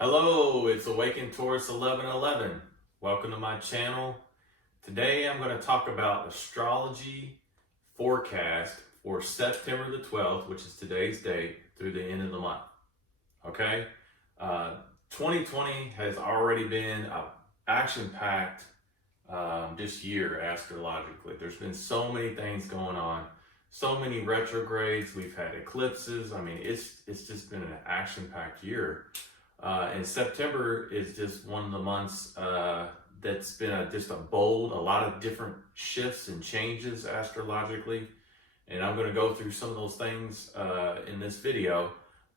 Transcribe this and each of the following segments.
Hello, it's Awakened Taurus 1111. Welcome to my channel. Today I'm going to talk about astrology forecast for September the 12th, which is today's date, through the end of the month. Okay? 2020 has already been an action-packed this year astrologically. There's been so many things going on, so many retrogrades. We've had eclipses. I mean, it's just been an action-packed year. And September is just one of the months that's been just a lot of different shifts and changes astrologically. And I'm going to go through some of those things in this video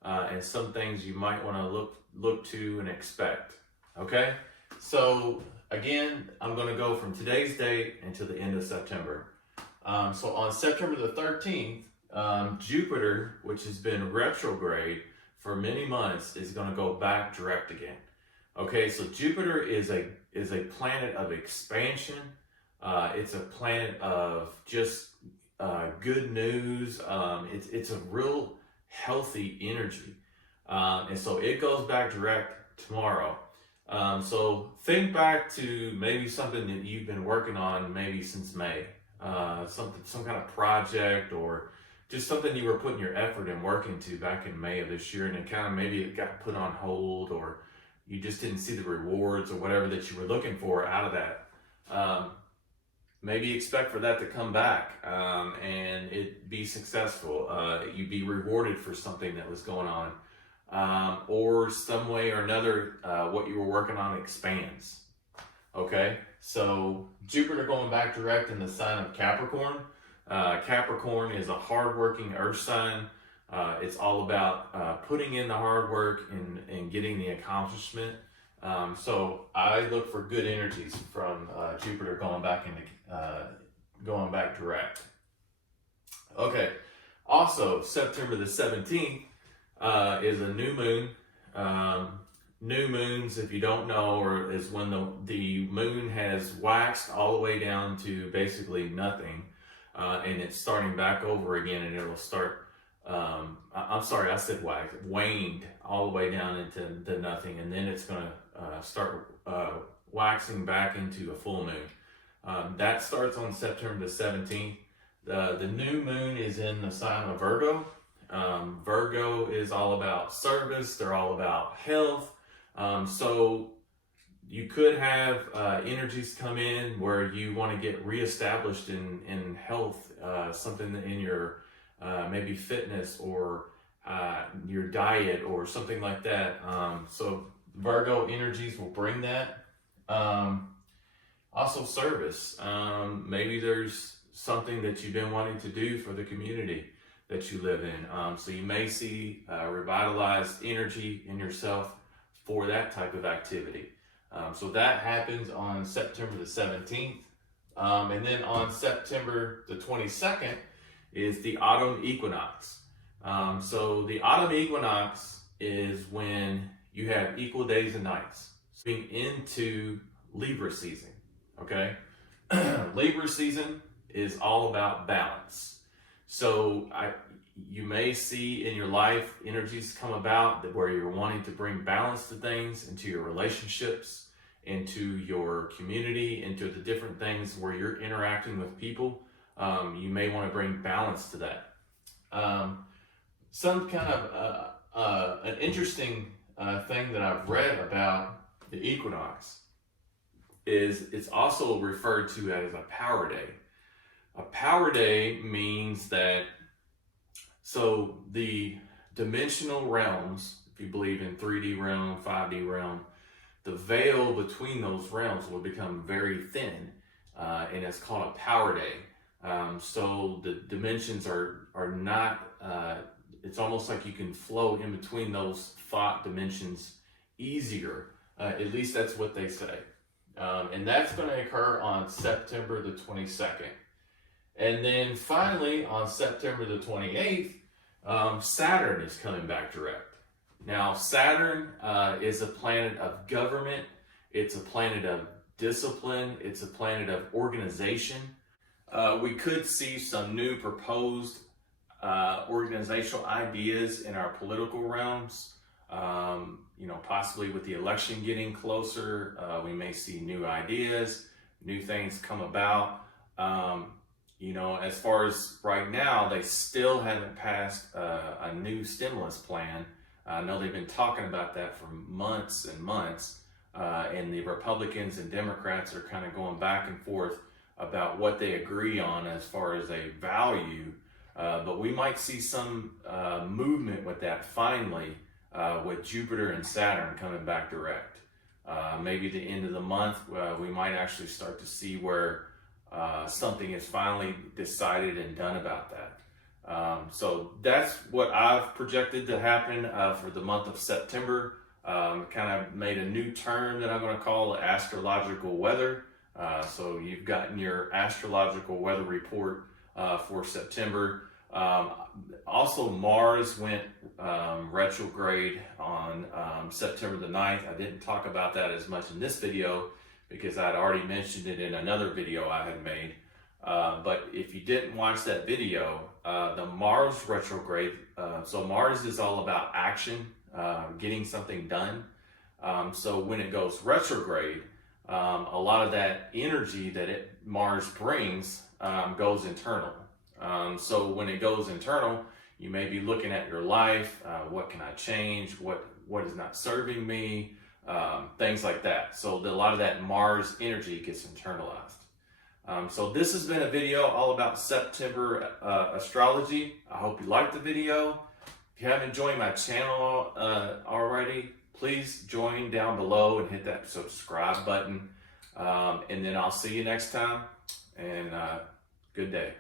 and some things you might want to look to and expect. Okay? So again, I'm going to go from today's date until the end of September. So on September the 13th, Jupiter, which has been retrograde for many months, is going to go back direct again. Okay, so Jupiter is a planet of expansion. It's a planet of just good news. It's a real healthy energy, and so it goes back direct tomorrow. So think back to maybe something that you've been working on maybe since May, some kind of project or just something you were putting your effort and work into back in May of this year, and it maybe it got put on hold, or you just didn't see the rewards or whatever that you were looking for out of that. Maybe expect for that to come back and it be successful. You be rewarded for something that was going on, or some way or another, what you were working on expands. Okay, so Jupiter going back direct in the sign of Capricorn. Capricorn is a hardworking earth sign. It's all about putting in the hard work and getting the accomplishment. So I look for good energies from Jupiter going back direct. Okay. Also, September the 17th is a new moon. New moons, if you don't know, is when the moon has waxed all the way down to basically nothing. And it's starting back over again, and it'll start, I'm sorry, I said waned all the way down into nothing, and then it's going to start waxing back into a full moon. That starts on September the 17th. The new moon is in the sign of Virgo. Virgo is all about service. They're all about health. So you could have energies come in where you want to get reestablished in health, something in your maybe fitness or your diet or something like that. So Virgo energies will bring that. Also service. Maybe there's something that you've been wanting to do for the community that you live in. So you may see revitalized energy in yourself for that type of activity. So that happens on September the 17th. And then on September the 22nd is the autumn equinox. So the autumn equinox is when you have equal days and nights. Being into Libra season, okay? Libra season is all about balance. So you may see in your life energies come about where you're wanting to bring balance to things, into your relationships, into your community, into the different things where you're interacting with people. You may want to bring balance to that. Some kind of an interesting thing that I've read about the equinox is it's also referred to as a power day. A power day means that, so the dimensional realms, if you believe in 3D realm, 5D realm, the veil between those realms will become very thin, and it's called a power day. So the dimensions are not, it's almost like you can flow in between those thought dimensions easier. At least that's what they say. And that's going to occur on September the 22nd. And then finally, on September the 28th, Saturn is coming back direct. Now, Saturn is a planet of government. It's a planet of discipline. It's a planet of organization. We could see some new proposed organizational ideas in our political realms. You know, possibly with the election getting closer, we may see new ideas, new things come about. You know, as far as right now, they still haven't passed a new stimulus plan. I know they've been talking about that for months and months, and the Republicans and Democrats are kind of going back and forth about what they agree on as far as a value. But we might see some movement with that finally, with Jupiter and Saturn coming back direct. Maybe the end of the month, we might actually start to see where something is finally decided and done about that. So that's what I've projected to happen for the month of September. Kind of made a new term that I'm going to call astrological weather. So you've gotten your astrological weather report for September. Also, Mars went retrograde on September the 9th. I didn't talk about that as much in this video because I'd already mentioned it in another video I had made. But if you didn't watch that video, the Mars retrograde, so Mars is all about action, getting something done. So when it goes retrograde, a lot of that energy that Mars brings goes internal. So when it goes internal, you may be looking at your life, what can I change, what is not serving me, things like that. So a lot of that Mars energy gets internalized. So this has been a video all about September astrology. I hope you liked the video. If you haven't joined my channel already, please join down below and hit that subscribe button. And then I'll see you next time, and good day.